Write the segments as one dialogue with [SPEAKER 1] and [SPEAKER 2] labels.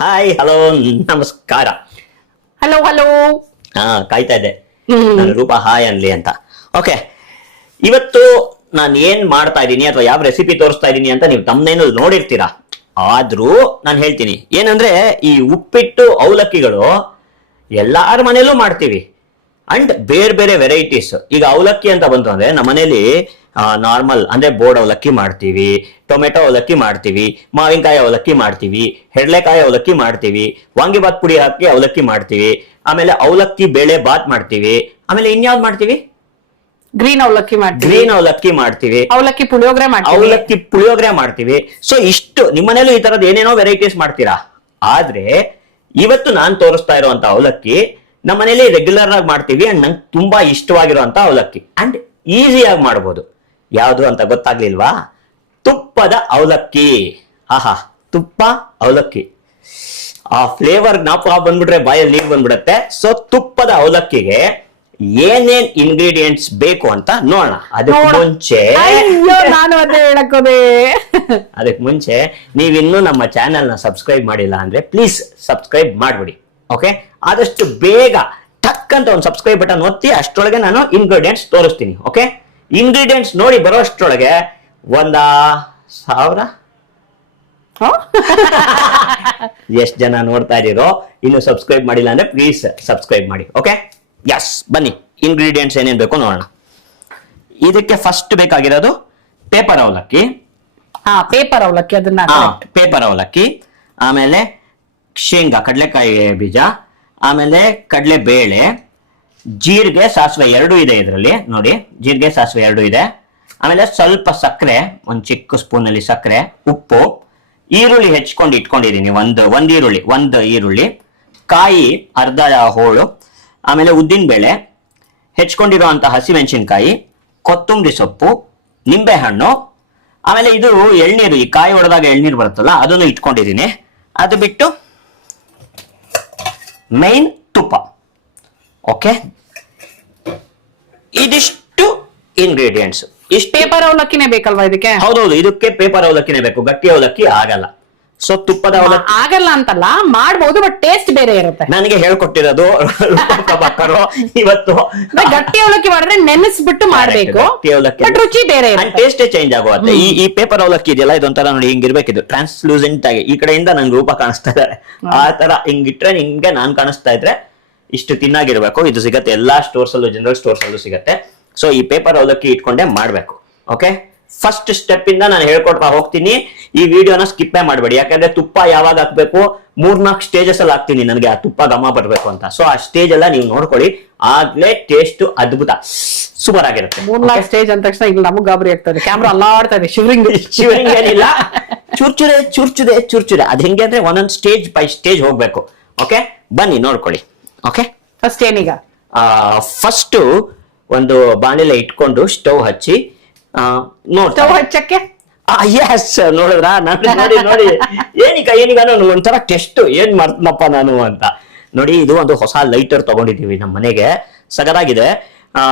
[SPEAKER 1] Hi hello ನಮಸ್ಕಾರ.
[SPEAKER 2] Hello hello
[SPEAKER 1] ಹಾ ಕಾಯ್ತಾ ಇದ್ದೆ. ನಾನು ರೂಪ ಹಾಯ್ ಅನ್ಲಿ ಅಂತ. ಓಕೆ ಇವತ್ತು ನಾನು ಏನ್ ಮಾಡ್ತಾ ಇದ್ದೀನಿ ಅಥವಾ ಯಾವ ರೆಸಿಪಿ ತೋರಿಸ್ತಾ ಇದ್ದೀನಿ ಅಂತ ನೀವು ತಮ್ಮನೇನು ನೋಡಿರ್ತೀರಾ. ಆದ್ರೂ ನಾನು ಹೇಳ್ತೀನಿ. ಏನಂದ್ರೆ ಈ ಉಪ್ಪಿಟ್ಟು ಅವಲಕ್ಕಿಗಳು ಎಲ್ಲಾರ ಮನೇಲೂ ಮಾಡ್ತೀವಿ. ಅಂಡ್ ಬೇರೆ ಬೇರೆ ವೆರೈಟೀಸ್ ಈಗ ಅವಲಕ್ಕಿ ಅಂತ ಬಂತು ಅಂದ್ರೆ ನಮ್ಮ ಮನೇಲಿ ನಾರ್ಮಲ್ ಅಂದ್ರೆ ಬೋರ್ಡ್ ಅವಲಕ್ಕಿ ಮಾಡ್ತೀವಿ ಟೊಮೆಟೊ ಅವಲಕ್ಕಿ ಮಾಡ್ತೀವಿ ಮಾವಿನಕಾಯಿ ಅವಲಕ್ಕಿ ಮಾಡ್ತೀವಿ ಹೆಡ್ಲೆಕಾಯಿ ಅವಲಕ್ಕಿ ಮಾಡ್ತೀವಿ ವಾಂಗಿಬಾತ್ ಪುಡಿ ಹಾಕಿ ಅವಲಕ್ಕಿ ಮಾಡ್ತೀವಿ ಆಮೇಲೆ ಅವಲಕ್ಕಿ ಬೇಳೆ ಬಾತ್ ಮಾಡ್ತೀವಿ ಆಮೇಲೆ ಇನ್ಯಾವ್ದು ಮಾಡ್ತೀವಿ?
[SPEAKER 2] ಗ್ರೀನ್ ಅವಲಕ್ಕಿ ಮಾಡ್ತೀವಿ.
[SPEAKER 1] ಗ್ರೀನ್ ಅವಲಕ್ಕಿ ಮಾಡ್ತೀವಿ.
[SPEAKER 2] ಅವಲಕ್ಕಿ ಪುಳಿಯೋಗ್ರೆ ಮಾಡ್ತೀವಿ.
[SPEAKER 1] ಅವಲಕ್ಕಿ ಪುಳಿಯೋಗ್ರೆ ಮಾಡ್ತೀವಿ. ಸೊ ಇಷ್ಟು ನಿಮ್ಮನೇಲೂ ಈ ತರದ್ ಏನೇನೋ ವೆರೈಟೀಸ್ ಮಾಡ್ತೀರಾ? ಆದ್ರೆ ಇವತ್ತು ನಾನ್ ತೋರಿಸ್ತಾ ಇರುವಂತ ಅವಲಕ್ಕಿ ನಮ್ಮ ಮನೇಲಿ ರೆಗ್ಯುಲರ್ ಆಗಿ ಮಾಡ್ತೀವಿ ಅಂಡ್ ನಂಗೆ ತುಂಬಾ ಇಷ್ಟವಾಗಿರುವಂತ ಅವಲಕ್ಕಿ. ಅಂಡ್ ಈಸಿಯಾಗಿ ಮಾಡ್ಬೋದು. ಯಾವುದು ಅಂತ ಗೊತ್ತಾಗ್ಲಿಲ್ವಾ? ತುಪ್ಪದ ಅವಲಕ್ಕಿ. ಆಹಾ ತುಪ್ಪ ಅವಲಕ್ಕಿ. ಆ ಫ್ಲೇವರ್ ನಾಪ ಬಂದ್ಬಿಟ್ರೆ ಬಾಯಲ್ಲಿ ನೀರು ಬಂದ್ಬಿಡತ್ತೆ. ಸೊ ತುಪ್ಪದ ಅವಲಕ್ಕಿಗೆ ಏನೇನ್ ಇಂಗ್ರೀಡಿಯೆಂಟ್ಸ್ ಬೇಕು ಅಂತ ನೋಡೋಣ. ಅದಕ್ಕೆ. ಮುಂಚೆ
[SPEAKER 2] ನಾನು ಅದೇ ಹೇಳಕ್ಕೋದೆ.
[SPEAKER 1] ಅದಕ್ಕೆ ಮುಂಚೆ ನೀವಿನ್ನೂ ನಮ್ಮ ಚಾನೆಲ್ನ ಸಬ್ಸ್ಕ್ರೈಬ್ ಮಾಡಿಲ್ಲ ಅಂದ್ರೆ ಪ್ಲೀಸ್ ಸಬ್ಸ್ಕ್ರೈಬ್ ಮಾಡ್ಬಿಡಿ. ಓಕೆ ಆದಷ್ಟು ಬೇಗ ಟಕ್ ಅಂತ ಒಂದು ಸಬ್ಸ್ಕ್ರೈಬ್ ಬಟನ್ ಒತ್ತಿ ಅಷ್ಟೊಳಗೆ ನಾನು ಇಂಗ್ರೀಡಿಯೆಂಟ್ಸ್ ತೋರಿಸ್ತೀನಿ. ಓಕೆ ಇಂಗ್ರೀಡಿಯೆಂಟ್ಸ್ ನೋಡಿ ಬರೋ ಅಷ್ಟೊಳಗೆ ಒಂದ ಸಾವಿರ? ಎಷ್ಟ್ ಜನ ನೋಡ್ತಾ ಇದೀರೋ ಇನ್ನು ಸಬ್ಸ್ಕ್ರೈಬ್ ಮಾಡಿಲ್ಲ ಅಂದ್ರೆ ಪ್ಲೀಸ್ ಸಬ್ಸ್ಕ್ರೈಬ್ ಮಾಡಿ. ಓಕೆ ಎಸ್ ಬನ್ನಿ. ಇಂಗ್ರೀಡಿಯೆಂಟ್ಸ್ ಏನೇನು ಬೇಕು ನೋಡೋಣ. ಇದಕ್ಕೆ ಫಸ್ಟ್ ಬೇಕಾಗಿರೋದು ಪೇಪರ್ ಅವಲಕ್ಕಿ.
[SPEAKER 2] ಹಾ ಪೇಪರ್ ಅವಲಕ್ಕಿ ಅದನ್ನ
[SPEAKER 1] ಪೇಪರ್ ಅವಲಕ್ಕಿ. ಆಮೇಲೆ ಶೇಂಗಾ, ಕಡಲೆಕಾಯಿ ಬೀಜ, ಆಮೇಲೆ ಕಡಲೆ ಬೇಳೆ ಜೀರಿಗೆ ಸಾಸಿವೆ ಎರಡು ಇದೆ ಇದರಲ್ಲಿ, ನೋಡಿ, ಜೀರಿಗೆ ಸಾಸಿವೆ ಎರಡು ಇದೆ. ಆಮೇಲೆ ಸ್ವಲ್ಪ ಸಕ್ಕರೆ, ಒಂದು ಚಿಕ್ಕ ಸ್ಪೂನಲ್ಲಿ ಸಕ್ಕರೆ, ಉಪ್ಪು, ಈರುಳ್ಳಿ ಹೆಚ್ಕೊಂಡು ಇಟ್ಕೊಂಡಿದ್ದೀನಿ, ಒಂದು ಒಂದು ಈರುಳ್ಳಿ ಒಂದು ಈರುಳ್ಳಿ, ಕಾಯಿ, ಅರ್ಧ ಹೋಳು, ಆಮೇಲೆ ಉದ್ದಿನ ಬೇಳೆ ಹೆಚ್ಕೊಂಡಿರುವಂಥ ಹಸಿಮೆಣಸಿನಕಾಯಿ, ಕೊತ್ತಂಬರಿ ಸೊಪ್ಪು, ನಿಂಬೆಹಣ್ಣು, ಆಮೇಲೆ ಇದು ಎಳ್ನೀರು, ಈ ಕಾಯಿ ಹೊಡೆದಾಗ ಎಳ್ನೀರು ಬರುತ್ತಲ್ಲ, ಅದನ್ನು ಇಟ್ಕೊಂಡಿದ್ದೀನಿ. ಅದು ಬಿಟ್ಟು ಮೈನ್ ತುಪ್ಪ. ಓಕೆ ಇದಿಷ್ಟು ಇಂಗ್ರೀಡಿಯೆಂಟ್ಸ್ ಇಷ್ಟು
[SPEAKER 2] ಪೇಪರ್ ಅವಲಕ್ಕಿನೇ ಬೇಕಲ್ವಾ ಇದಕ್ಕೆ?
[SPEAKER 1] ಹೌದೌದು ಇದಕ್ಕೆ ಪೇಪರ್ ಅವಲಕ್ಕಿನೇ ಬೇಕು. ಗಟ್ಟಿ ಅವಲಕ್ಕಿ ಆಗಲ್ಲ ಸೊ ತುಪ್ಪದ ಅವಲಕ್ಕಿ.
[SPEAKER 2] ಆಗಲ್ಲ ಅಂತಲ್ಲ ಮಾಡಬಹುದು ಬಟ್ ಟೇಸ್ಟ್ ಬೇರೆ ಇರುತ್ತೆ.
[SPEAKER 1] ನನಗೆ ಹೇಳ್ಕೊಟ್ಟಿರೋದು ಇವತ್ತು
[SPEAKER 2] ಗಟ್ಟಿ ಅವಲಕ್ಕಿ ಮಾಡಿದ್ರೆ ನೆನೆಸ್ಬಿಟ್ಟು ಮಾಡಬೇಕು. ಬಟ್ ರುಚಿ ಬೇರೆ
[SPEAKER 1] ಟೇಸ್ಟ್ ಚೇಂಜ್ ಆಗುತ್ತೆ ಈ ಈ ಪೇಪರ್ ಅವಲಕ್ಕಿ ಇದೆಯಲ್ಲ ಇದೊಂಥರ ನೋಡಿ ಹಿಂಗಿರ್ಬೇಕಿದು ಟ್ರಾನ್ಸ್ಲೂಸೆಂಟ್ ಆಗಿ. ಈ ಕಡೆಯಿಂದ ನಂಗೆ ರೂಪ ಕಾಣಿಸ್ತಾ ಇದ್ದಾರೆ ಆ ತರ ಹಿಂಗಿಟ್ರೆ ಹಿಂಗೆ ನಾನ್ ಕಾಣಿಸ್ತಾ ಇದ್ರೆ ಇಷ್ಟು ತಿನ್ನಾಗಿರ್ಬೇಕು. ಇದು ಸಿಗತ್ತೆ. ಎಲ್ಲಾ ಸ್ಟೋರ್ಸ್ ಅಲ್ಲೂ ಜನರಲ್ ಸ್ಟೋರ್ಸ್ ಅಲ್ಲೂ ಸಿಗತ್ತೆ. ಸೊ ಈ ಪೇಪರ್ ಅವಲಕ್ಕಿ ಇಟ್ಕೊಂಡೆ ಮಾಡ್ಬೇಕು. ಓಕೆ ಫಸ್ಟ್ ಸ್ಟೆಪ್ ಇಂದ ನಾನು ಹೇಳ್ಕೊಡ್ತಾ ಹೋಗ್ತೀನಿ. ಈ ವಿಡಿಯೋನ ಸ್ಕಿಪ್ಪೇ ಮಾಡಬೇಡಿ. ಯಾಕಂದ್ರೆ ತುಪ್ಪ ಯಾವಾಗ ಹಾಕ್ಬೇಕು? ಮೂರ್ನಾಲ್ಕು ಸ್ಟೇಜಸ್ ಅಲ್ಲಿ ಹಾಕ್ತೀನಿ ನನಗೆ. ಆ ತುಪ್ಪ ಗಮ ಬರ್ಬೇಕು ಅಂತ. ಸೊ ಆ ಸ್ಟೇಜ್ ಎಲ್ಲ ನೀವು ನೋಡ್ಕೊಳ್ಳಿ. ಆಗ್ಲೇ ಟೇಸ್ಟ್ ಅದ್ಭುತ. ಸೂಪರ್ ಆಗಿರುತ್ತೆ.
[SPEAKER 2] ಮೂರ್ನಾಲ್ಕು ಸ್ಟೇಜ್ ಅಂದ ತಕ್ಷಣ ಈಗ ನಮಗ್ ಗಾಬರಿ ಆಗ್ತದೆ. ಕ್ಯಾಮ್ರಾ ಅಲ್ಲಾಡ್ತಾ ಇದೆ. ಶಿವರಿಂಗ್
[SPEAKER 1] ಶಿವರಿಂಗ್ ಏನಿಲ್ಲ. ಚುರ್ಚುರೆ ಚುರ್ಚುದೆ ಚುರ್ಚುರೆ. ಅದ್ ಹೆಂಗೆ ಅಂದ್ರೆ ಒಂದೊಂದ್ ಸ್ಟೇಜ್ ಬೈ ಸ್ಟೇಜ್ ಹೋಗ್ಬೇಕು. ಓಕೆ ಬನ್ನಿ ನೋಡ್ಕೊಳ್ಳಿ. ಓಕೆ
[SPEAKER 2] ಫಸ್ಟ್ ಏನೀಗ?
[SPEAKER 1] ಫಸ್ಟ್ ಒಂದು ಬಾಣಲೆ ಇಟ್ಕೊಂಡು ಸ್ಟವ್ ಹಚ್ಚಿ
[SPEAKER 2] ಸ್ಟವ್ ಹಚ್ಚಕ್ಕೆ?
[SPEAKER 1] ಎಸ್ ನೋಡಿದ್ರ? ನಾನು ನೋಡಿ ನೋಡಿ. ಏನೀಗ ಏನೀಗ ನಾನು ಒಂಥರ ಟೆಸ್ಟ್ ಏನ್ ಮಾಡ್ತೀನಪ್ಪ ನಾನು ಅಂತ. ನೋಡಿ ಇದು ಒಂದು ಹೊಸ ಲೈಟರ್ ತಗೊಂಡಿದೀವಿ ನಮ್ಮ ಮನೆಗೆ. ಸಗದಾಗಿದೆ. ಆ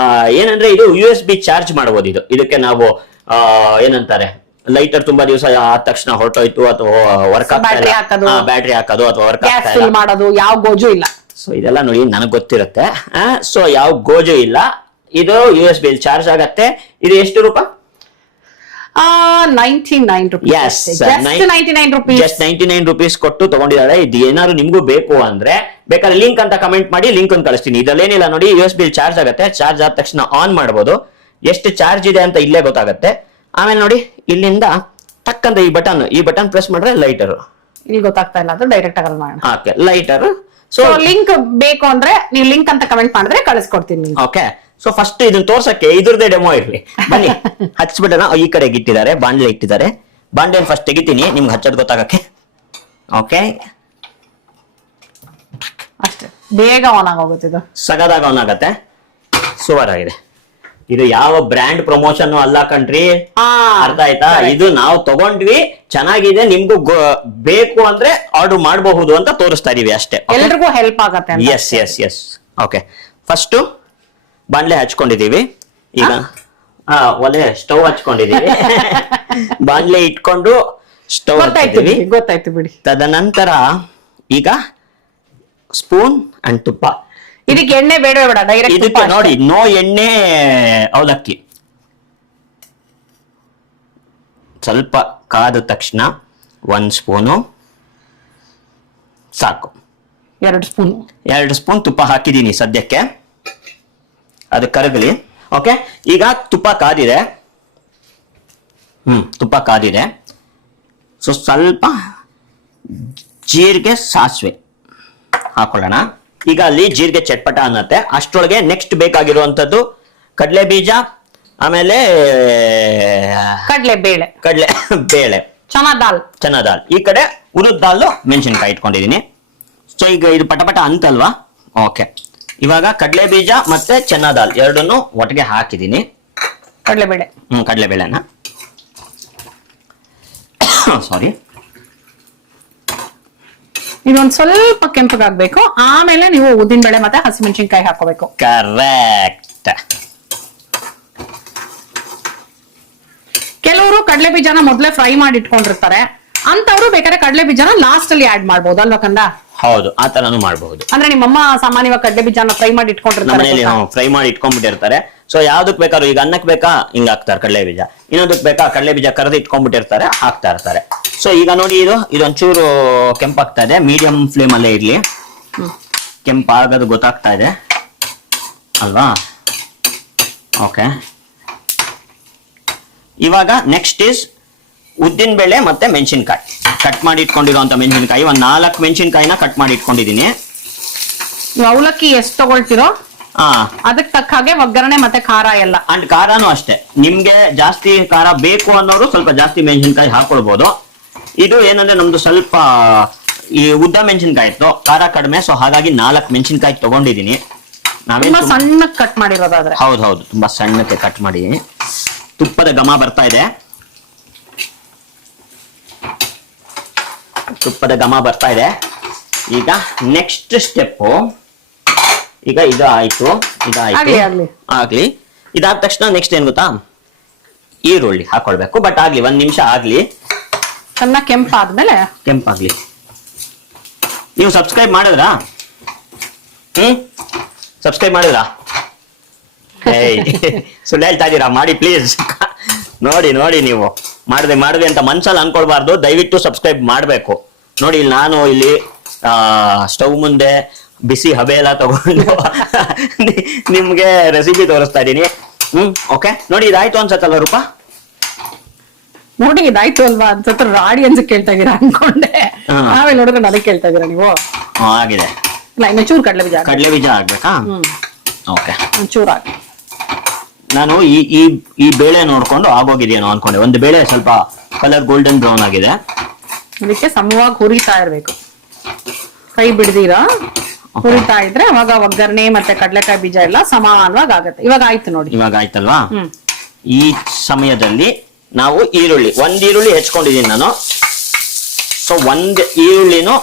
[SPEAKER 1] ಏನಂದ್ರೆ ಇದು ಯು ಎಸ್ ಬಿ ಚಾರ್ಜ್ ಮಾಡಬಹುದು ಇದು. ಇದಕ್ಕೆ ನಾವು ಆ ಏನಂತಾರೆ? ಲೈಟರ್ ತುಂಬಾ ದಿವಸ ಆದ ತಕ್ಷಣ ಹೊರಟೋಯ್ತು ಅಥವಾ ವರ್ಕ್
[SPEAKER 2] ಬ್ಯಾಟ್ರಿ ಹಾಕೋದು.
[SPEAKER 1] ಬ್ಯಾಟ್ರಿ ಹಾಕೋದು ಅಥವಾ ವರ್ಕ್
[SPEAKER 2] ಮಾಡೋದು ಯಾವ ಗೋಜು ಇಲ್ಲ.
[SPEAKER 1] ಸೊ ಇದೆಲ್ಲ ನೋಡಿ ನನಗೆ ಗೊತ್ತಿರುತ್ತೆ. ಸೊ ಯಾವ ಗೋಜು ಇಲ್ಲ. ಇದು ಯು ಎಸ್ ಬಿ ಚಾರ್ಜ್ ಆಗತ್ತೆ. ಇದು ಎಷ್ಟು ರೂಪಾಯಿ
[SPEAKER 2] ninety nine rupees ninety nine rupees
[SPEAKER 1] ಕೊಟ್ಟು ತಗೊಂಡಿದ್ದಾರೆ ಇದು ಏನಾದ್ರು ನಿಮ್ಗೂ ಬೇಕು ಅಂದ್ರೆ ಬೇಕಾದ್ರೆ ಲಿಂಕ್ ಅಂತ ಕಮೆಂಟ್ ಮಾಡಿ ಲಿಂಕ್ ಒಂದು ಕಳಿಸ್ತೀನಿ. ಇದಲ್ಲೇನಿಲ್ಲ ನೋಡಿ ಯು ಎಸ್ ಬಿಲ್ ಚಾರ್ಜ್ ಆಗುತ್ತೆ. ಚಾರ್ಜ್ ಆದ ತಕ್ಷಣ ಆನ್ ಮಾಡಬಹುದು ಎಷ್ಟು ಚಾರ್ಜ್ ಇದೆ ಅಂತ ಇಲ್ಲೇ ಗೊತ್ತಾಗುತ್ತೆ. ಆಮೇಲೆ ನೋಡಿ ಇಲ್ಲಿಂದ ತಕ್ಕಂತ ಈ ಬಟನ್ ಈ ಬಟನ್ ಪ್ರೆಸ್ ಮಾಡಿದ್ರೆ ಲೈಟರ್
[SPEAKER 2] ಇಲ್ಲಿ ಗೊತ್ತಾಗ್ತಾ ಇಲ್ಲ ಅದು ಡೈರೆಕ್ಟ್ ಆಗಿ ಮಾಡೋಣ
[SPEAKER 1] ಓಕೆ ಲೈಟರ್
[SPEAKER 2] ಸೊ ಲಿಂಕ್ ಬೇಕು ಅಂದ್ರೆ ನೀವು ಲಿಂಕ್ ಅಂತ ಕಮೆಂಟ್ ಮಾಡಿದ್ರೆ ಕಳಿಸ್ಕೊಡ್ತೀನಿ
[SPEAKER 1] ಓಕೆ ಸೊ ಫಸ್ಟ್ ಇದನ್ನ ತೋರ್ಸಕ್ಕೆ ಇದ್ರದ್ದೇ ಡೆಮೋ ಇರ್ಲಿ. ಬನ್ನಿ. ಹಚ್ಬಿಟ್ಟನ ಈ ಕಡೆಗೆ ಇಟ್ಟಿದ್ದಾರೆ. ಬಾಂಡ್ಲೆ ಇಟ್ಟಿದ್ದಾರೆ. ಬಾಂಡ್ಲೆ ಫಸ್ಟ್ ತೆಗಿತೀನಿ. ನಿಮ್ಗೆ ಹಚ್ಚೋದು ಗೊತ್ತಾಗಕ್ಕೆ. ಓಕೆ
[SPEAKER 2] ಅಷ್ಟೇ. ಬೇಗ ಆನ್ ಆಗೋಗುತ್ತೆ ಇದು.
[SPEAKER 1] ಸಗದಾಗ ಆನ್ ಆಗತ್ತೆ. ಸೂಪರ್ ಆಗಿದೆ. ಇದು ಯಾವ ಬ್ರ್ಯಾಂಡ್ ಪ್ರಮೋಷನ್ ಅಲ್ಲ ಕಣ್ರಿ.
[SPEAKER 2] ಆ,
[SPEAKER 1] ಅರ್ಥ ಆಯ್ತಾ? ಇದು ನಾವು ತಗೊಂಡ್ವಿ. ಚೆನ್ನಾಗಿದೆ. ನಿಮ್ಗೂ ಬೇಕು ಅಂದ್ರೆ ಆರ್ಡರ್ ಮಾಡಬಹುದು ಅಂತ ತೋರಿಸ್ತಾ ಇದೀವಿ ಅಷ್ಟೇ.
[SPEAKER 2] ಎಲ್ರಿಗೂ ಹೆಲ್ಪ್ ಆಗತ್ತೆ
[SPEAKER 1] yes yes yes okay first ಬಾಣ್ಲೆ ಹಚ್ಕೊಂಡಿದೀವಿ. ಈಗ ಆ? ಒಲೆ ಸ್ಟವ್ ಹಚ್ಕೊಂಡಿದೀವಿ. ಬಾಣ್ಲೆ ಇಟ್ಕೊಂಡು ಸ್ಟವ್
[SPEAKER 2] ಗೊತ್ತಾಯ್ತು ಬಿಡಿ
[SPEAKER 1] ತದನಂತರ ಈಗ ಸ್ಪೂನ್ ಅಂಡ್ ತುಪ್ಪ.
[SPEAKER 2] ಇದಕ್ಕೆ ಎಣ್ಣೆ ಬೇಡ ಬೇಡ ಡೈರೆಕ್ಟ್
[SPEAKER 1] ಇದಕ್ಕೆ ನೋಡಿ ನೋ ಎಣ್ಣೆ ಅವಲಕ್ಕಿ. ಸ್ವಲ್ಪ ಕಾದ ತಕ್ಷಣ ಒಂದ್ ಸ್ಪೂನು ಸಾಕು.
[SPEAKER 2] ಎರಡು ಸ್ಪೂನ್.
[SPEAKER 1] ಎರಡು ಸ್ಪೂನ್ ತುಪ್ಪ ಹಾಕಿದ್ದೀನಿ ಸದ್ಯಕ್ಕೆ. ಅದು ಕರಗಲಿ ಓಕೆ ಈಗ ತುಪ್ಪ ಕಾದಿದೆ ಹ್ಮ್ ತುಪ್ಪ ಕಾದಿದೆ ಸೊ ಸ್ವಲ್ಪ ಜೀರಿಗೆ ಸಾಸಿವೆ ಹಾಕೊಳ್ಳೋಣ. ಈಗ ಅಲ್ಲಿ ಜೀರಿಗೆ ಚಟ್ಪಟ ಅನ್ನತ್ತೆ. ಅಷ್ಟೊಳಗೆ ನೆಕ್ಸ್ಟ್ ಬೇಕಾಗಿರುವಂಥದ್ದು ಕಡಲೆ ಬೀಜ ಆಮೇಲೆ
[SPEAKER 2] ಕಡ್ಲೆ ಬೇಳೆ.
[SPEAKER 1] ಕಡಲೆ ಬೇಳೆ.
[SPEAKER 2] ಚನಾ ದಾಲ್.
[SPEAKER 1] ಚನಾ ದಾಲ್. ಈ ಕಡೆ ಉರುದ್ ದಾಲ್ ಮೆಣಸಿನ್ಕಾಯಿ ಇಟ್ಕೊಂಡಿದೀನಿ. ಸೊ ಈಗ ಇದು ಪಟಪಟ ಅಂತಲ್ವಾ? ಓಕೆ ಇವಾಗ ಕಡಲೆ ಬೀಜ ಮತ್ತೆ ಚೆನ್ನ ದಾಲ್ ಎರಡನ್ನು ಒಟ್ಟಿಗೆ
[SPEAKER 2] ಹಾಕಿದೀನಿ ಕಡಲೆಬೇಳೆ.
[SPEAKER 1] ಹ್ಮ್ ಕಡಲೆಬೇಳೆನ. ಸಾರಿ
[SPEAKER 2] ಇದೊಂದ್ ಸ್ವಲ್ಪ ಕೆಂಪಗಾಗ್ಬೇಕು. ಆಮೇಲೆ ನೀವು ಉದ್ದಿನ ಬೇಳೆ ಮತ್ತೆ ಹಸಿಮೆಣಸಿನ್ಕಾಯಿ ಹಾಕೋಬೇಕು.
[SPEAKER 1] ಕರೆಕ್ಟ್
[SPEAKER 2] ಕೆಲವರು ಕಡಲೆ ಬೀಜನ ಮೊದ್ಲೇ ಫ್ರೈ ಮಾಡಿ ಇಟ್ಕೊಂಡಿರ್ತಾರೆ. ಅಂತವ್ರು ಬೇಕಾದ್ರೆ ಕಡಲೆ ಬೀಜನ ಲಾಸ್ಟ್ ಅಲ್ಲಿ ಆಡ್ ಮಾಡ್ಬೋದು ಅಲ್ವಾ ಕಂದ?
[SPEAKER 1] ಹೌದು ಆ ತರನು ಮಾಡಬಹುದು.
[SPEAKER 2] ಅಂದ್ರೆ ನಿಮ್ಮಮ್ಮ ಸಾಮಾನ್ಯವಾಗಿ ಕಡಲೆ ಬೀಜನ ಫ್ರೈ ಮಾಡಿ
[SPEAKER 1] ನಮ್ಮ
[SPEAKER 2] ಇಟ್ಕೊಂಡಿರ್ತಾರೆ ಗೊತ್ತಾ?
[SPEAKER 1] ಫ್ರೈ ಮಾಡಿ ಇಟ್ಕೊಂಡ್ಬಿಟ್ಟಿರ್ತಾರೆ. ಸೊ ಯಾವ್ದಕ್ ಬೇಕಾದ್ರೂ ಈಗ ಅನ್ನಕ್ ಬೇಕಾ ಹಿಂಗ್ ಹಾಕ್ತಾರೆ ಕಡಲೆ ಬೀಜ. ಇನ್ನೊಂದಕ್ ಬೇಕಾ ಕಡಲೆ ಬೀಜ ಕರೆದು ಇಟ್ಕೊಂಡ್ಬಿಟ್ಟಿರ್ತಾರೆ ಹಾಕ್ತಾ ಇರ್ತಾರೆ. ಸೊ ಈಗ ನೋಡಿ ಇದು ಇದೊಂಚೂರು ಕೆಂಪಾಗ್ತಾ ಇದೆ. ಮೀಡಿಯಂ ಫ್ಲೇಮ್ ಅಲ್ಲೇ ಇರ್ಲಿ.
[SPEAKER 2] ಹ್ಮ್.
[SPEAKER 1] ಕೆಂಪಾಗೋದು ಗೊತ್ತಾಗ್ತಾ ಇದೆ. ಅಲ್ವಾ? ಓಕೆ ಇವಾಗ ನೆಕ್ಸ್ಟ್ ಇಸ್ ಉದ್ದಿನ ಬೇಳೆ ಮತ್ತೆ ಮೆಣಸಿನ್ಕಾಯಿ. ಕಟ್ ಮಾಡಿ ಇಟ್ಕೊಂಡಿರುವಂತ ಮೆಣಸಿನ್ಕಾಯಿ ಒಂದ್ ನಾಲ್ಕು ಮೆಣಸಿನ್ಕಾಯಿನ ಕಟ್ ಮಾಡಿ ಇಟ್ಕೊಂಡಿದೀನಿ
[SPEAKER 2] ನೀವು ಅವಲಕ್ಕಿ ಎಷ್ಟು ತಗೊಳ್ತಿರೋ ಅದಕ್ಕೆ ತಕ್ಕ ಹಾಗೆ ಒಗ್ಗರಣೆ ಮತ್ತೆ ಖಾರ ಎಲ್ಲ.
[SPEAKER 1] ಅಂಡ್ ಖಾರನೂ ಅಷ್ಟೇ. ನಿಮ್ಗೆ ಜಾಸ್ತಿ ಖಾರ ಬೇಕು ಅನ್ನೋರು ಸ್ವಲ್ಪ ಜಾಸ್ತಿ ಮೆಣಸಿನ್ಕಾಯಿ ಹಾಕೊಳ್ಬಹುದು ಇದು ಏನಂದ್ರೆ ನಮ್ದು ಸ್ವಲ್ಪ ಈ ಉದ್ದ ಮೆಣಸಿನ್ಕಾಯಿ ಇತ್ತು. ಖಾರ ಕಡಿಮೆ ಸೊ ಹಾಗಾಗಿ ನಾಲ್ಕು ಮೆಣಸಿನ್ಕಾಯಿ ತಗೊಂಡಿದೀನಿ
[SPEAKER 2] ಸಣ್ಣಕ್ಕೆ ಕಟ್ ಮಾಡಿರೋದಾದ್ರೆ.
[SPEAKER 1] ಹೌದು ಹೌದು ತುಂಬಾ ಸಣ್ಣಕ್ಕೆ ಕಟ್ ಮಾಡಿದೀನಿ ತುಪ್ಪದ ಘಮ ಬರ್ತಾ ಇದೆ. ತುಪ್ಪದ ಘಮ ಬರ್ತಾ ಇದೆ. ಈಗ ನೆಕ್ಸ್ಟ್ ಸ್ಟೆಪ್ಪು ಈಗ ಇದು ಆಯ್ತು ಇದಾಯ್ತು
[SPEAKER 2] ಆಗ್ಲಿ,
[SPEAKER 1] ಇದಾದ ತಕ್ಷಣ ನೆಕ್ಸ್ಟ್ ಏನ್ ಗೊತ್ತಾ? ಈರುಳ್ಳಿ ಹಾಕೊಳ್ಬೇಕು ಬಟ್ ಆಗ್ಲಿ ಒಂದ್ ನಿಮಿಷ ಆಗ್ಲಿ.
[SPEAKER 2] ಚೆನ್ನಾಗಿ ಕೆಂಪಾದ್ಮೇಲೆ?
[SPEAKER 1] ಕೆಂಪಾಗ್ಲಿ. ನೀವು ಸಬ್ಸ್ಕ್ರೈಬ್ ಮಾಡಿದ್ರಾ? ಹ್ಮ್? ಸಬ್ಸ್ಕ್ರೈಬ್ ಮಾಡಿದ್ರಾ? ಹೇ ಸುಳ್ಳು ಹೇಳ್ತಾ ಇದ್ದೀರಾ ಮಾಡಿ ಪ್ಲೀಸ್ ನೋಡಿ ನೋಡಿ ನೀವು. ಮಾಡಿದೆ ಮಾಡಿದೆ ಅಂತ ಮನ್ಸಲ್ಲಿ ಅನ್ಕೊಳ್ಬಾರ್ದು ದಯವಿಟ್ಟು ಸಬ್ಸ್ಕ್ರೈಬ್ ಮಾಡಬೇಕು. ನೋಡಿ ಇಲ್ಲಿ ನಾನು ಇಲ್ಲಿ ಸ್ಟವ್ ಮುಂದೆ ಬಿಸಿ ಹಬೆ ಎಲ್ಲ ತಗೊಂಡು ನಿಮ್ಗೆ ರೆಸಿಪಿ ತೋರಿಸ್ತಾ ಇದ್ದೀನಿ. ಹ್ಮ್ ಓಕೆ ನೋಡಿ ಇದಾಯ್ತು ಅನ್ಸತ್ತಲ್ಲ ರೂಪಾ?
[SPEAKER 2] ನೋಡಿ ಇದಾಯ್ತು ಅಲ್ವಾ? ಅನ್ಸತ್ರ ರಾಡಿ ಅಂತ ಕೇಳ್ತಾ ಇದೀರಾ ಅನ್ಕೊಂಡೆ. ಆಮೇಲೆ ನೋಡಿದ್ರೆ ನನಗೆ ಕೇಳ್ತಾ ಇದೀರಾ ನೀವು?
[SPEAKER 1] ಆಗಿದೆ.
[SPEAKER 2] ಇಲ್ಲ ಇನ್ನು ಚೂರು ಕಡಲೆ ಬೀಜ.
[SPEAKER 1] ಕಡಲೆ ಬೀಜ ಆಗ್ಬೇಕಾ
[SPEAKER 2] ಹ್ಮ್.
[SPEAKER 1] ಓಕೆ
[SPEAKER 2] ಒಂಚೂರು ಚೂರು ಹಾಕಿ.
[SPEAKER 1] ನಾನು ಈ ಈ ಈ ಬೇಳೆ ನೋಡ್ಕೊಂಡು ಆಗೋಗಿದೆಯೇನೋ ಅನ್ಕೊಂಡೆ. ಒಂದು ಬೇಳೆ ಸ್ವಲ್ಪ ಕಲರ್ ಗೋಲ್ಡನ್ ಬ್ರೌನ್ ಆಗಿದೆ.
[SPEAKER 2] ಅದಕ್ಕೆ ಸಮವಾಗಿ ಹುರಿತಾ ಇರ್ಬೇಕು. ಕೈ ಬಿಡ್ದಿರಾ? ಹುರಿತಾ ಇದ್ರೆ ಅವಾಗ ಒಗ್ಗರಣೆ ಮತ್ತೆ ಕಡಲೆಕಾಯಿ ಬೀಜ ಎಲ್ಲ ಸಮಾನವಾಗಿ ಆಗುತ್ತೆ. ಇವಾಗ ಆಯ್ತು ನೋಡಿ.
[SPEAKER 1] ಇವಾಗ ಆಯ್ತಲ್ವಾ? ಈ ಸಮಯದಲ್ಲಿ ನಾವು ಈರುಳ್ಳಿ ಒಂದ್ ಈರುಳ್ಳಿ ಹೆಚ್ಕೊಂಡಿದೀನಿ ನಾನು. ಸೊ ಒಂದ್ ಈರುಳ್ಳಿನೂ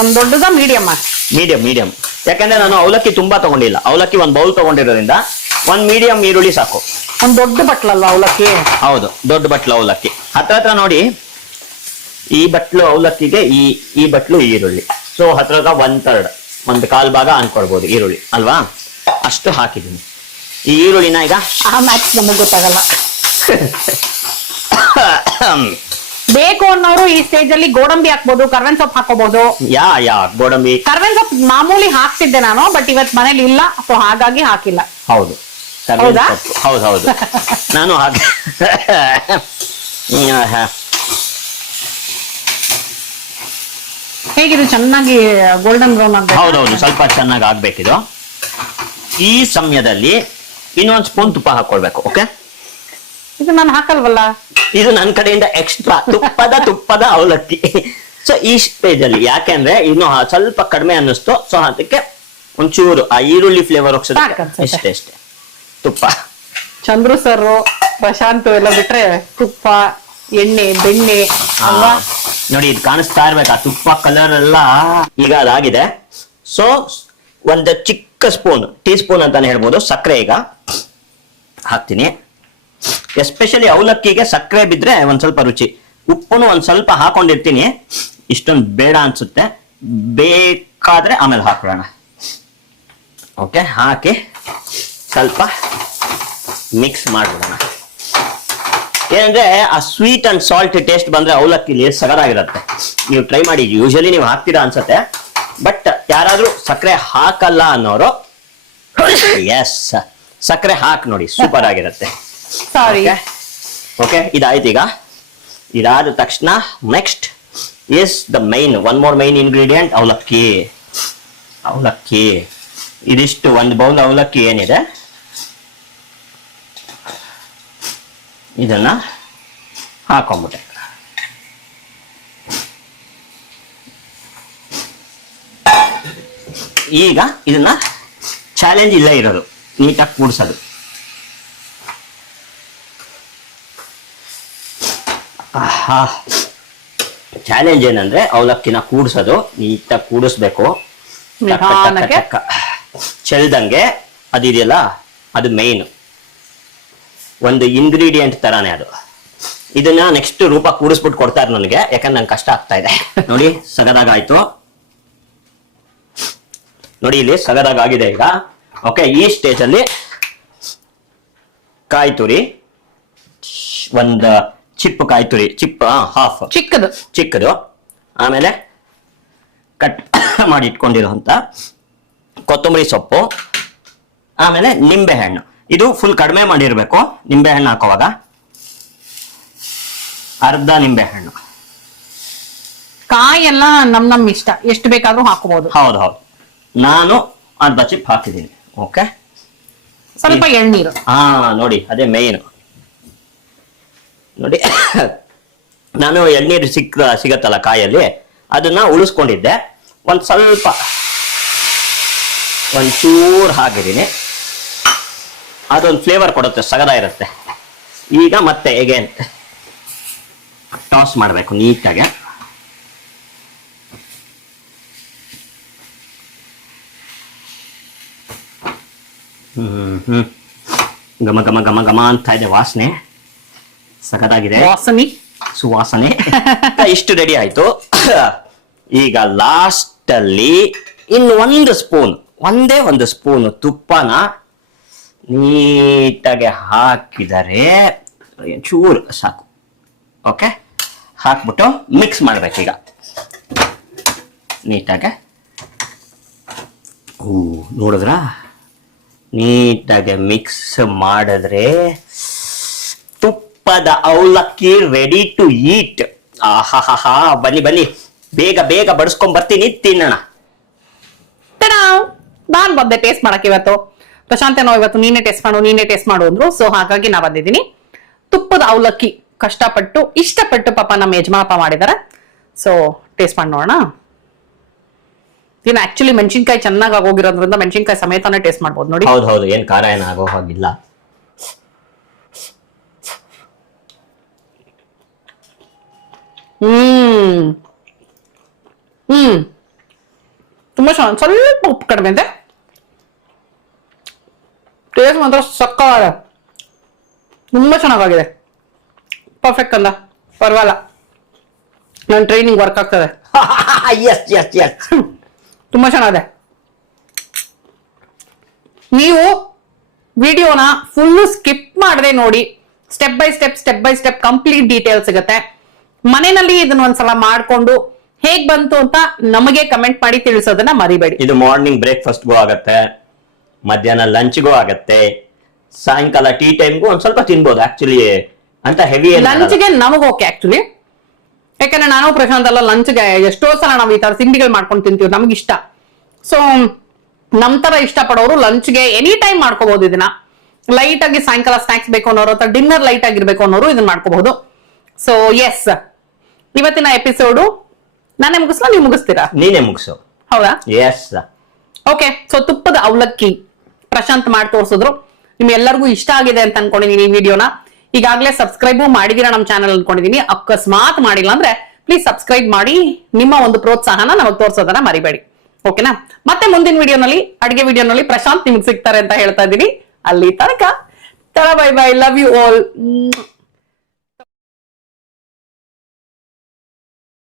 [SPEAKER 2] ಒಂದ್ ದೊಡ್ಡದ ಮೀಡಿಯಮ್
[SPEAKER 1] ಮೀಡಿಯಂ ಮೀಡಿಯಂ ಯಾಕಂದ್ರೆ ನಾನು ಅವಲಕ್ಕಿ ತುಂಬಾ ತಗೊಂಡಿಲ್ಲ. ಅವಲಕ್ಕಿ ಒಂದ್ ಬೌಲ್ ತಗೊಂಡಿರೋದ್ರಿಂದ ಒಂದ್ ಮೀಡಿಯಂ ಈರುಳ್ಳಿ ಸಾಕು.
[SPEAKER 2] ಒಂದ್ ದೊಡ್ಡ ಬಟ್ಲಲ್ಲ ಅವಲಕ್ಕಿ?
[SPEAKER 1] ಹೌದು ದೊಡ್ಡ ಬಟ್ಲು ಅವಲಕ್ಕಿ. ಹತ್ರ ಹತ್ರ ನೋಡಿ ಈ ಬಟ್ಲು ಅವಲಕ್ಕಿಗೆ ಈ ಈ ಬಟ್ಲು ಈರುಳ್ಳಿ. ಸೊ ಹತ್ರ ಹತ್ರ ಒನ್ ಥರ್ಡ್ ಒಂದು ಕಾಲ್ ಭಾಗ ಅನ್ಕೊಡ್ಬೋದು ಈರುಳ್ಳಿ. ಅಲ್ವಾ? ಅಷ್ಟು ಹಾಕಿದ್ದೀನಿ. ಈ ಈರುಳ್ಳಿನ ಈಗ
[SPEAKER 2] ಆ ಮ್ಯಾಚ್ ನಮಗ್ ಗೊತ್ತಾಗಲ್ಲ. ಬೇಕು ಅನ್ನೋರು ಈ ಸ್ಟೇಜ್ ಅಲ್ಲಿ ಗೋಡಂಬಿ ಹಾಕ್ಬೋದು ಕರ್ವೆನ್ ಸೊಪ್ಪು ಹಾಕೋಬಹುದು
[SPEAKER 1] ಯಾ ಯಾ ಗೋಡಂಬಿ.
[SPEAKER 2] ಕರ್ವೆನ್ ಸೊಪ್ಪು ಮಾಮೂಲಿ ಹಾಕ್ತಿದ್ದೆ ನಾನು ಬಟ್ ಇವತ್ ಮನೇಲಿ ಇಲ್ಲ ಸೊ ಹಾಗಾಗಿ ಹಾಕಿಲ್ಲ.
[SPEAKER 1] ಹೌದು. ಕರ್ಬೇವಿನ
[SPEAKER 2] ಹೌದಾ?
[SPEAKER 1] ಸೊಪ್ಪು. ಹೌದು ಹೌದು. ನಾನು ಹಾಗೆ.
[SPEAKER 2] ಹೇಗಿದೆ ಚೆನ್ನಾಗಿ ಗೋಲ್ಡನ್ ಬ್ರೌನ್ ಹೌದು
[SPEAKER 1] ಹೌದೌದು ಸ್ವಲ್ಪ ಚೆನ್ನಾಗಿ ಆಗ್ಬೇಕಿದು. ಈ ಸಮಯದಲ್ಲಿ ಇನ್ನೊಂದು ಸ್ಪೂನ್ ತುಪ್ಪ ಹಾಕೊಳ್ಬೇಕು ಓಕೆ
[SPEAKER 2] ಇದು ನಾನು ಹಾಕಲ್ವಲ್ಲ?
[SPEAKER 1] ಇದು ನನ್ನ ಕಡೆಯಿಂದ ಎಕ್ಸ್ಟ್ರಾ ತುಪ್ಪದ ತುಪ್ಪದ ಅವಲಕ್ಕಿ. ಸೊ ಈ ಪೇಜ್ ಅಲ್ಲಿ ಯಾಕೆಂದ್ರೆ ಇನ್ನು ಸ್ವಲ್ಪ ಕಡಿಮೆ ಅನ್ನಿಸ್ತು. ಸೊ ಅದಕ್ಕೆ ಒಂಚೂರು ಆ ಈರುಳ್ಳಿ ಫ್ಲೇವರ್
[SPEAKER 2] ಹೋಗ್ಸೋದು
[SPEAKER 1] ಅಷ್ಟೇ ಅಷ್ಟೇ ತುಪ್ಪ.
[SPEAKER 2] ಚಂದ್ರು ಸರ್ ಪ್ರಶಾಂತ್ ಎಲ್ಲ ಬಿಟ್ರೆ ತುಪ್ಪ ಎಣ್ಣೆ ಬೆಣ್ಣೆ ಅಲ್ವಾ?
[SPEAKER 1] ನೋಡಿ ಇದು ಕಾಣಿಸ್ತಾ ಇರ್ಬೇಕಾ. ತುಪ್ಪ ಕಲರ್ ಎಲ್ಲ ಈಗ ಅದಾಗಿದೆ. ಸೊ ಒಂದು ಚಿಕ್ಕ ಸ್ಪೂನ್ ಟೀ ಸ್ಪೂನ್ ಅಂತಾನೆ ಹೇಳ್ಬೋದು. ಸಕ್ಕರೆ ಈಗ ಹಾಕ್ತೀನಿ. ಎಸ್ಪೆಷಲಿ ಅವಲಕ್ಕಿಗೆ ಸಕ್ಕರೆ ಬಿದ್ರೆ ಒಂದ್ ಸ್ವಲ್ಪ ರುಚಿ. ಉಪ್ಪುನು ಒಂದ್ ಸ್ವಲ್ಪ ಹಾಕೊಂಡಿರ್ತೀನಿ. ಇಷ್ಟೊಂದು ಬೇಡ ಅನ್ಸುತ್ತೆ. ಬೇಕಾದ್ರೆ ಆಮೇಲೆ ಹಾಕೊಳ್ಳೋಣ. ಓಕೆ ಹಾಕಿ ಸ್ವಲ್ಪ ಮಿಕ್ಸ್ ಮಾಡ್ಬಿಡೋಣ. ಏನಂದ್ರೆ ಆ ಸ್ವೀಟ್ ಅಂಡ್ ಸಾಲ್ಟ್ ಟೇಸ್ಟ್ ಬಂದ್ರೆ ಅವಲಕ್ಕಿಲಿ ಸಗದಾಗಿರುತ್ತೆ. ನೀವು ಟ್ರೈ ಮಾಡಿ ಯೂಶಲಿ ನೀವು ಹಾಕ್ತೀರಾ ಅನ್ಸತ್ತೆ. ಬಟ್ ಯಾರಾದ್ರೂ ಸಕ್ಕರೆ ಹಾಕಲ್ಲ ಅನ್ನೋರು ಎಸ್ ಸಕ್ಕರೆ ಹಾಕಿ ನೋಡಿ ಸೂಪರ್ ಆಗಿರುತ್ತೆ.
[SPEAKER 2] ಸಾರಿ
[SPEAKER 1] ಓಕೆ ಇದಾಯ್ತು ಈಗ. ಇದಾದ ತಕ್ಷಣ next is the main one more main ingredient ಅವಲಕ್ಕಿ. ಅವಲಕ್ಕಿ. ಇದಿಷ್ಟು ಒಂದು ಬೌಲ್ ಅವಲಕ್ಕಿ ಏನಿದೆ? ಇದನ್ನ ಹಾಕೊಂಬಿಟ್ಟೆ. ಈಗ ಇದನ್ನ ಚಾಲೆಂಜ್ ಇಲ್ಲೇ ಇರೋದು. ನೀಟಾಗಿ ಕೂಡ್ಸೋದು. ಚಾಲೆಂಜ್ ಏನಂದ್ರೆ ಅವಲಕ್ಕಿನ ಕೂಡ್ಸೋದು ನೀಟಾಗಿ ಕೂಡಿಸ್ಬೇಕು.
[SPEAKER 2] ನಿಧಾನಕ್ಕೆ.
[SPEAKER 1] ಚೆಲ್ದಂಗೆ ಅದಿದೆಯಲ್ಲ ಅದು ಮೇನ್ ಒಂದು ಇಂಗ್ರೀಡಿಯೆಂಟ್ ತರಾನೇ ಅದು. ಇದನ್ನ ನೆಕ್ಸ್ಟ್ ರೂಪ ಕೂಡಿಸ್ಬಿಟ್ಟು ಕೊಡ್ತಾರೆ ನನಗೆ ಯಾಕಂದ್ರೆ ನಂಗೆ ಕಷ್ಟ ಆಗ್ತಾ ಇದೆ. ನೋಡಿ ಸಗದಾಗ ಆಯ್ತು. ನೋಡಿ ಇಲ್ಲಿ ಸಗದಾಗ ಆಗಿದೆ ಈಗ. ಓಕೆ ಈ ಸ್ಟೇಜ್ ಅಲ್ಲಿ ಕಾಯಿ ತುರಿ ಒಂದು ಚಿಪ್ ಕಾಯಿ ತುರಿ ಚಿಪ್ ಹಾಫ್
[SPEAKER 2] ಚಿಕ್ಕದು.
[SPEAKER 1] ಚಿಕ್ಕದು. ಆಮೇಲೆ ಕಟ್ ಮಾಡಿ ಇಟ್ಕೊಂಡಿರುವಂತ ಕೊತ್ತಂಬರಿ ಸೊಪ್ಪು. ಆಮೇಲೆ ನಿಂಬೆ ಹಣ್ಣು ಇದು ಫುಲ್ ಕಡಿಮೆ ಮಾಡಿರ್ಬೇಕು. ನಿಂಬೆ ಹಣ್ಣು ಹಾಕೋವಾಗ. ಅರ್ಧ ನಿಂಬೆ ಹಣ್ಣು
[SPEAKER 2] ಕಾಯಿ ಎಲ್ಲ ನಮ್ ನಮ್ ಇಷ್ಟ. ಎಷ್ಟು ಬೇಕಾದ್ರೂ ಹಾಕಬಹುದು
[SPEAKER 1] ಹೌದು ಹೌದು. ನಾನು ಅರ್ಧ ಚಿಪ್ ಹಾಕಿದ್ದೀನಿ. ಓಕೆ
[SPEAKER 2] ಸ್ವಲ್ಪ ಎಳ್ನೀರು.
[SPEAKER 1] ಹಾ ನೋಡಿ ಅದೇ ಮೇನ್ ನೋಡಿ. ನಾನು ಎಳ್ನೀರು ಸಿಕ್ಕ ಸಿಗತ್ತಲ್ಲ ಕಾಯಲ್ಲಿ, ಅದನ್ನ ಉಳಿಸ್ಕೊಂಡಿದ್ದೆ. ಒಂದ್ ಸ್ವಲ್ಪ, ಒಂಚೂರು ಚೂರು ಹಾಕಿದ್ದೀನಿ. ಅದೊಂದು ಫ್ಲೇವರ್ ಕೊಡುತ್ತೆ, ಸಗದ ಇರುತ್ತೆ. ಈಗ ಮತ್ತೆ ಹೇಗೆ ಟಾಸ್ ಮಾಡಬೇಕು ನೀಟಾಗೆ. ಹ್ಮ್ ಹ್ಮ್. ಘಮ ಘಮ ಘಮ ಘಮ ಅಂತ ಇದೆ ವಾಸನೆ. ಸಖತ್ತಾಗಿದೆ.
[SPEAKER 2] ವಾಸನೆ.
[SPEAKER 1] ಸುವಾಸನೆ. ಇಷ್ಟು ರೆಡಿ ಆಯ್ತು. ಈಗ ಲಾಸ್ಟ್ ಅಲ್ಲಿ ಇನ್ನು ಒಂದು ಸ್ಪೂನ್ ಒಂದೇ ಒಂದು ಸ್ಪೂನ್ ತುಪ್ಪನ ನೀಟಾಗಿ ಹಾಕಿದರೆ ಚೂರು ಸಾಕು. ಓಕೆ ಹಾಕ್ಬಿಟ್ಟು ಮಿಕ್ಸ್ ಮಾಡ್ಬೇಕೀಗ. ನೀಟಾಗೆ. ಹೂ ನೋಡಿದ್ರಾ? ನೀಟಾಗಿ ಮಿಕ್ಸ್ ಮಾಡಿದ್ರೆ ತುಪ್ಪದ ಅವಲಕ್ಕಿ ರೆಡಿ ಟು ಈಟ್ ಆಹಾಹಾ ಬನ್ನಿ ಬನ್ನಿ. ಬೇಗ ಬೇಗ ಬಡಿಸ್ಕೊಂಡ್ ಬರ್ತೀನಿ ತಿನ್ನೋಣ!
[SPEAKER 2] ನಾನ್ ಬಂದೆ ಟೇಸ್ಟ್ ಮಾಡಕ್ ಇವತ್ತು. ಪ್ರಶಾಂತ್ ಏನೋ ಇವತ್ತು ನೀನೇ ಟೇಸ್ಟ್ ಮಾಡು ನೀನೇ ಟೇಸ್ಟ್ ಮಾಡು ಅಂದ್ರು. ಸೊ ಹಾಗಾಗಿ ನಾ ಬಂದಿದ್ದೀನಿ. ತುಪ್ಪದ ಅವಲಕ್ಕಿ ಕಷ್ಟಪಟ್ಟು ಇಷ್ಟಪಟ್ಟು ಪಾಪ ನಮ್ಮ ಯಜಮಾನಪ್ಪ ಮಾಡಿದ್ದಾರೆ. ಸೊ ಟೇಸ್ಟ್ ಮಾಡಿ ನೋಡೋಣ. ಇನ್ನು ಆಕ್ಚುಲಿ ಮೆಣಸಿನ್ಕಾಯಿ ಚೆನ್ನಾಗಿ ಆಗೋಗಿರೋದ್ರಿಂದ ಮೆಣಸಿನ್ಕಾಯಿ ಸಮೇತನೇ ಟೇಸ್ಟ್ ಮಾಡ್ಬೋದು ನೋಡಿ.
[SPEAKER 1] ಹೌದು ಹೌದು. ಏನ್ ಖಾರ ಏನಾಗೋ ಆಗೋ ಹಾಗಿಲ್ಲ.
[SPEAKER 2] ಹ್ಮ್. ಹ್ಮ್. ತುಂಬಾ ಸ್ವಲ್ಪ ಉಪ್ಪು ಕಡಿಮೆ ಇದೆ. ಟೇಸ್ಟ್ ಮಾತ್ರ ಸಕ್ಕವಾದ ತುಂಬ ಚೆನ್ನಾಗಾಗಿದೆ. ಪರ್ಫೆಕ್ಟ್ ಅಲ್ಲ. ಪರವಾಗಿಲ್ಲ. ನನ್ನ ಟ್ರೈನಿಂಗ್ ವರ್ಕ್ ಆಗ್ತದೆ.
[SPEAKER 1] ಎಸ್ ಎಸ್ ಎಸ್
[SPEAKER 2] ತುಂಬ ಚೆನ್ನಾಗಿದೆ. ನೀವು ವಿಡಿಯೋನ ಫುಲ್ಲು ಸ್ಕಿಪ್ ಮಾಡದೆ ನೋಡಿ. Step by step step by step complete detail ಸಿಗುತ್ತೆ. ಮನೆಯಲ್ಲಿ ಇದನ್ನ ಒಂದ್ಸಲ ಮಾಡ್ಕೊಂಡು ಹೇಗ್ ಬಂತು ಅಂತ ನಮಗೆ ಕಮೆಂಟ್ ಮಾಡಿ ತಿಳಿಸೋದನ್ನ ಮರಿಬೇಡಿ.
[SPEAKER 1] ಇದು ಮಾರ್ನಿಂಗ್ ಬ್ರೇಕ್ಫಾಸ್ಟ್ ಗೂ ಆಗತ್ತೆ ಮಧ್ಯಾಹ್ನ ಲಂಚ್ಗೂ ಆಗತ್ತೆ ಸಾಯಂಕಾಲ ಟೀ ಟೈಮ್ಗೂ ಒಂದ್ ಸ್ವಲ್ಪ ತಿನ್ಬೋದು ಆಕ್ಚುಲಿ ಅಂತ ಹೆವಿ
[SPEAKER 2] ಲಂಚ್ಗೆ ನಮಗೆ ಓಕೆ ಆಕ್ಚುಲಿ ಯಾಕಂದ್ರೆ ನಾನು ಪ್ರಶಾಂತ್ ಲಂಚ್ ಲಂಚ್ಗೆ ಎಷ್ಟೋ ಸಲ ನಾವು ಈ ತರ ತಿಂಡಿಗಳು ಮಾಡ್ಕೊಂಡು ತಿಂತೀವಿ ನಮ್ಗೆ ಇಷ್ಟ. ಸೊ ನಮ್ ತರ ಇಷ್ಟಪಡೋರು ಲಂಚ್ಗೆ ಎನಿ ಟೈಮ್ ಮಾಡ್ಕೋಬಹುದು ಇದನ್ನ. ಲೈಟ್ ಆಗಿ ಸಾಯಂಕಾಲ ಸ್ನಾಕ್ಸ್ ಬೇಕು ಅನ್ನೋರು ಅಥವಾ ಡಿನ್ನರ್ ಲೈಟ್ ಆಗಿರ್ಬೇಕು ಅನ್ನೋರು ಇದನ್ನ ಮಾಡ್ಕೋಬಹುದು ಸೊ ಎಸ್ ಇವತ್ತಿನ ಎಪಿಸೋಡು ನಾನೇ ಮುಗಿಸ್ಲಾ? ನೀವು ಮುಗಿಸ್ತೀರಾ?
[SPEAKER 1] ನೀನೇ ಮುಗಿಸು.
[SPEAKER 2] ಹೌದಾ?
[SPEAKER 1] ಎಸ್
[SPEAKER 2] ಓಕೆ ಸೊ ತುಪ್ಪದ ಅವಲಕ್ಕಿ ಪ್ರಶಾಂತ್ ಮಾಡಿ ತೋರಿಸಿದ್ರು. ನಿಮ್ಗೆಲ್ಲರಿಗೂ ಇಷ್ಟ ಆಗಿದೆ ಅಂತ ಅನ್ಕೊಂಡಿದೀನಿ ಈ ವಿಡಿಯೋನ ಈಗಾಗಲೇ ಸಬ್ಸ್ಕ್ರೈಬು ಮಾಡಿದೀರಾ ನಮ್ಮ ಚಾನಲ್ ಅನ್ಕೊಂಡಿದೀನಿ. ಅಕಸ್ಮಾತ್ ಮಾಡಿಲ್ಲ ಅಂದ್ರೆ ಪ್ಲೀಸ್ ಸಬ್ಸ್ಕ್ರೈಬ್ ಮಾಡಿ. ನಿಮ್ಮ ಒಂದು ಪ್ರೋತ್ಸಾಹನ ನಮಗೆ ತೋರಿಸೋದನ್ನ ಮರಿಬೇಡಿ. ಓಕೆನಾ ಮತ್ತೆ ಮುಂದಿನ ವಿಡಿಯೋನಲ್ಲಿ ಅಡಿಗೆ ವಿಡಿಯೋನಲ್ಲಿ ಪ್ರಶಾಂತ್ ನಿಮ್ಗೆ ಸಿಗ್ತಾರೆ ಅಂತ ಹೇಳ್ತಾ ಇದ್ದೀನಿ. ಅಲ್ಲಿ ತನಕ. ತರ bye bye love you all